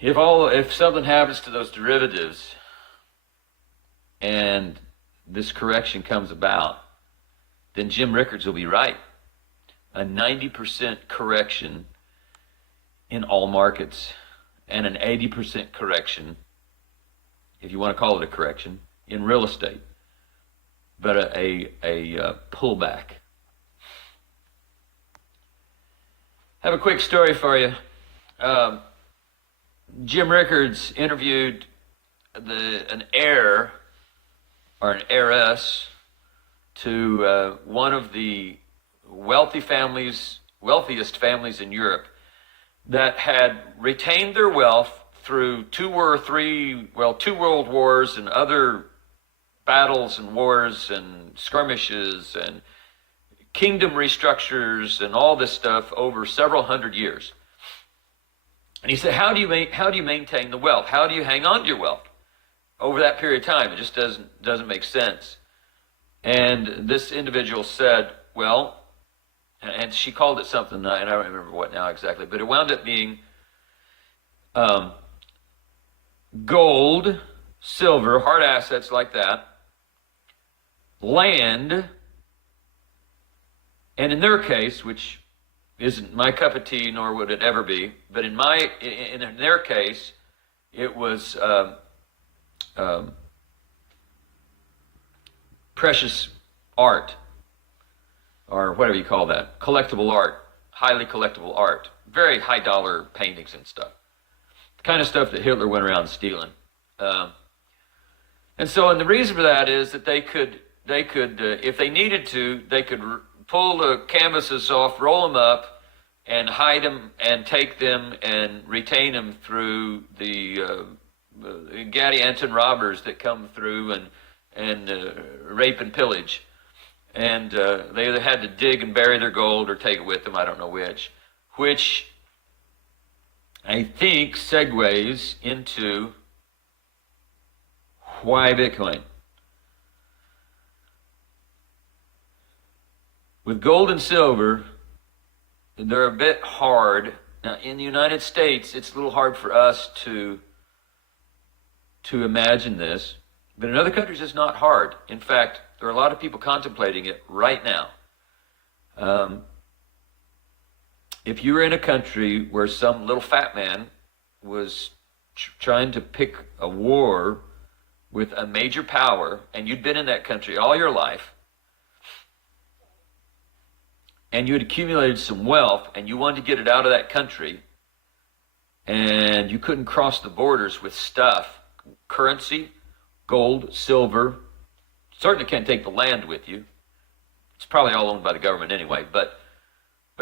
If something happens to those derivatives and this correction comes about, then Jim Rickards will be right. A 90% correction in all markets and an 80% correction, if you want to call it a correction, in real estate, but a pullback. I have a quick story for you. Jim Rickards interviewed an heir or an heiress to one of the wealthiest families in Europe that had retained their wealth through two world wars and other battles and wars and skirmishes and kingdom restructures and all this stuff over several hundred years. And he said, how do you maintain the wealth? How do you hang on to your wealth over that period of time? It just doesn't make sense. And this individual said, well, and she called it something, and I don't remember what now exactly, but it wound up being gold, silver, hard assets like that, land, and in their case, which isn't my cup of tea, nor would it ever be, but in their case, it was precious art, or whatever you call that, collectible art, highly collectible art, very high dollar paintings and stuff, the kind of stuff that Hitler went around stealing. And the reason for that is that they could, if they needed to, they could pull the canvases off, roll them up, and hide them, and take them and retain them through the Gaddy Anton robbers that come through and rape and pillage. And they either had to dig and bury their gold or take it with them, I don't know which I think segues into why Bitcoin. With gold and silver, they're a bit hard. Now, in the United States, it's a little hard for us to imagine this, but in other countries, it's not hard. In fact, there are a lot of people contemplating it right now. If you were in a country where some little fat man was trying to pick a war with a major power, and you'd been in that country all your life, and you had accumulated some wealth, and you wanted to get it out of that country, and you couldn't cross the borders with stuff, currency, gold, silver, certainly can't take the land with you. It's probably all owned by the government anyway, but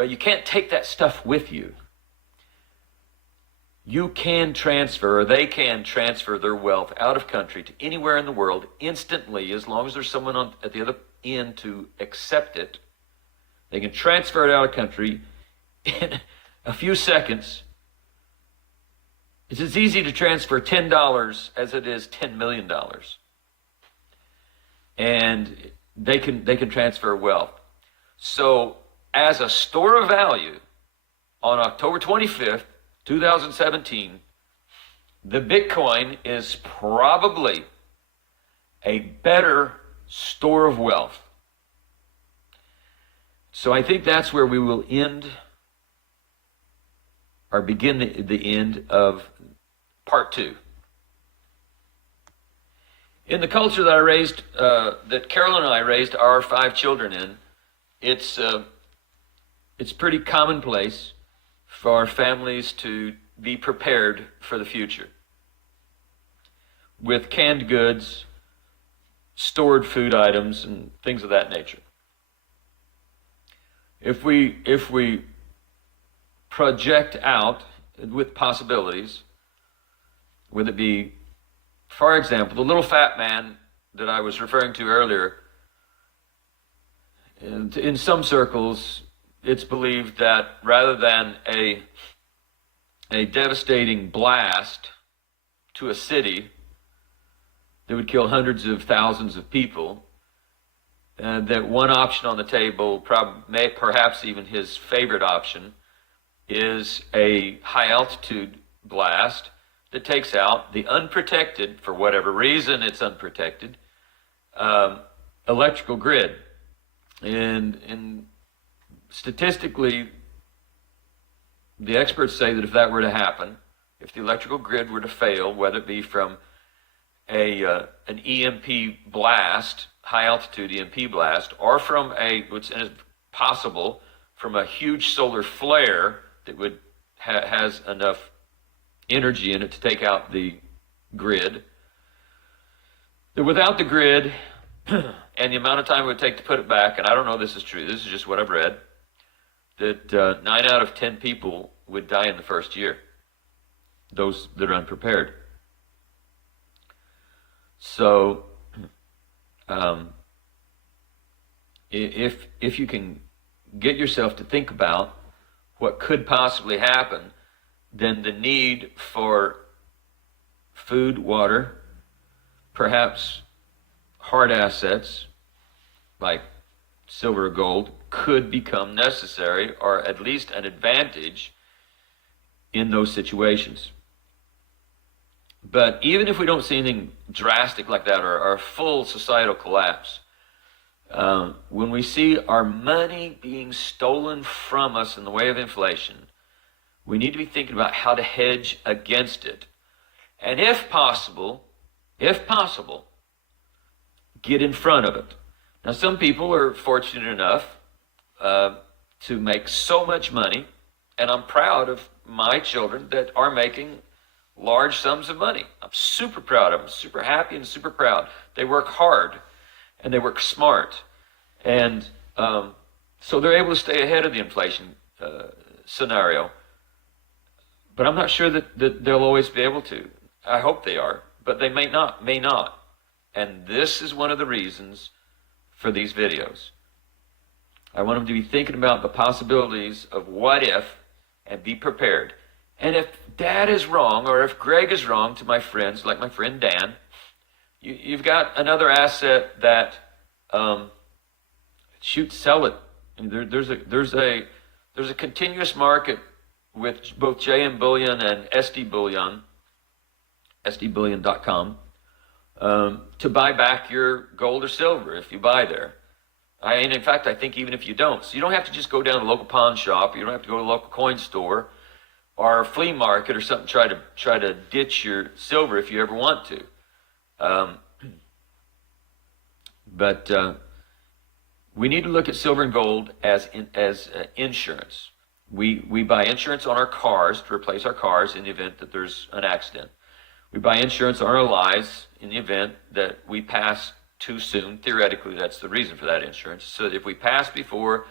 you can't take that stuff with you. You can transfer, or they can transfer their wealth out of country to anywhere in the world instantly, as long as there's someone at the other end to accept it. They can transfer it out of country in a few seconds. It's as easy to transfer $10 as it is $10 million. And they can transfer wealth. So as a store of value, on October 25th, 2017, the Bitcoin is probably a better store of wealth. So I think that's where we will end, or begin the end of part 2. In the culture that I raised, that Carolyn and I raised our 5 children in, it's pretty commonplace for families to be prepared for the future with canned goods, stored food items, and things of that nature. If we project out with possibilities, would it be, for example, the little fat man that I was referring to earlier, in some circles, it's believed that rather than a devastating blast to a city that would kill hundreds of thousands of people, that one option on the table, perhaps even his favorite option, is a high-altitude blast that takes out the unprotected, for whatever reason it's unprotected, electrical grid. And statistically, the experts say that if that were to happen, if the electrical grid were to fail, whether it be from an EMP blast, high-altitude EMP blast, or from what's possible, from a huge solar flare that would has enough energy in it to take out the grid, that without the grid and the amount of time it would take to put it back, and I don't know if this is true, this is just what I've read, that 9 out of 10 people would die in the first year, those that are unprepared. So if you can get yourself to think about what could possibly happen, then the need for food, water, perhaps hard assets like silver or gold could become necessary, or at least an advantage in those situations. But even if we don't see anything drastic like that, or a full societal collapse, when we see our money being stolen from us in the way of inflation, we need to be thinking about how to hedge against it. And if possible, get in front of it. Now, some people are fortunate enough to make so much money, and I'm proud of my children that are making large sums of money. I'm super proud of them, super happy and super proud. They work hard and they work smart. And so they're able to stay ahead of the inflation scenario. But I'm not sure that they'll always be able to. I hope they are, but they may not. And this is one of the reasons for these videos. I want them to be thinking about the possibilities of what if, and be prepared. And if Dad is wrong, or if Greg is wrong, to my friends, like my friend Dan, you've got another asset that, sell it. And there's a continuous market with both JM Bullion and SD Bullion, sdbullion.com, to buy back your gold or silver if you buy there. And in fact, I think even if you don't, so you don't have to just go down to the local pawn shop, you don't have to go to the local coin store or a flea market or something, try to ditch your silver if you ever want to. But we need to look at silver and gold as insurance. We buy insurance on our cars to replace our cars in the event that there's an accident. We buy insurance on our lives in the event that we pass too soon. Theoretically, that's the reason for that insurance. So that if we pass before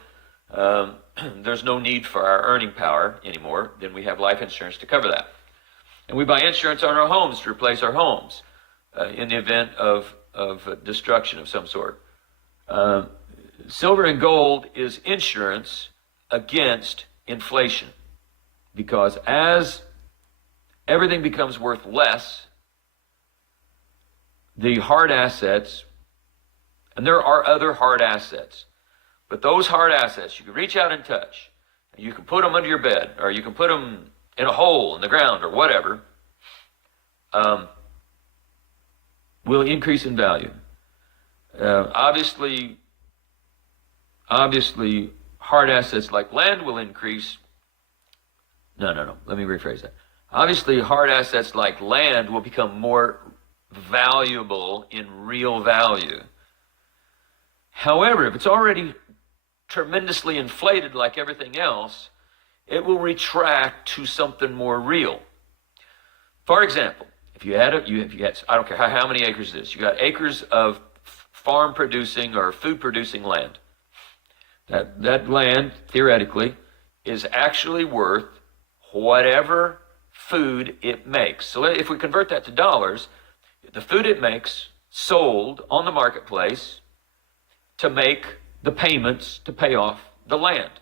there's no need for our earning power anymore, then we have life insurance to cover that. And we buy insurance on our homes to replace our homes in the event of destruction of some sort. Silver and gold is insurance against inflation, because as everything becomes worth less, the hard assets, and there are other hard assets, but those hard assets you can reach out and touch, and you can put them under your bed, or you can put them in a hole in the ground or whatever, will increase in value. Obviously, hard assets like land will increase. No. Let me rephrase that. Obviously, hard assets like land will become more valuable in real value. However, if it's already tremendously inflated like everything else, it will retract to something more real. For example, if you had, I don't care how many acres it is, you got acres of farm producing or food producing land. That land, theoretically, is actually worth whatever food it makes. So if we convert that to dollars, the food it makes sold on the marketplace to make the payments to pay off the land.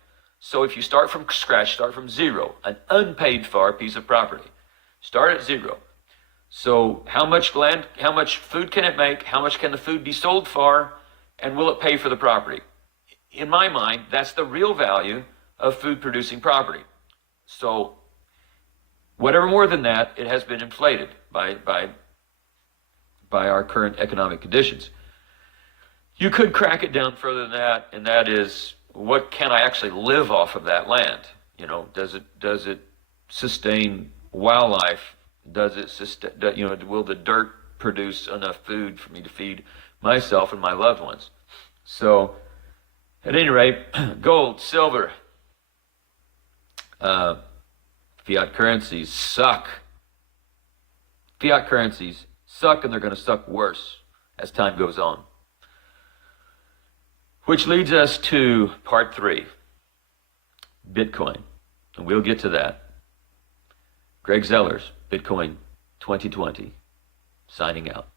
So if you start from scratch, start from zero, an unpaid for piece of property, start at zero. So how much land, how much food can it make? How much can the food be sold for? And will it pay for the property? In my mind, that's the real value of food producing property. So whatever more than that, it has been inflated by our current economic conditions. You could crack it down further than that, and that is, what can I actually live off of that land? You know, does it sustain wildlife? Does it sustain, will the dirt produce enough food for me to feed myself and my loved ones? So, at any rate, gold, silver, fiat currencies suck. Fiat currencies suck, and they're going to suck worse as time goes on. Which leads us to part 3, Bitcoin. And we'll get to that. Greg Zellers, Bitcoin 2020, signing out.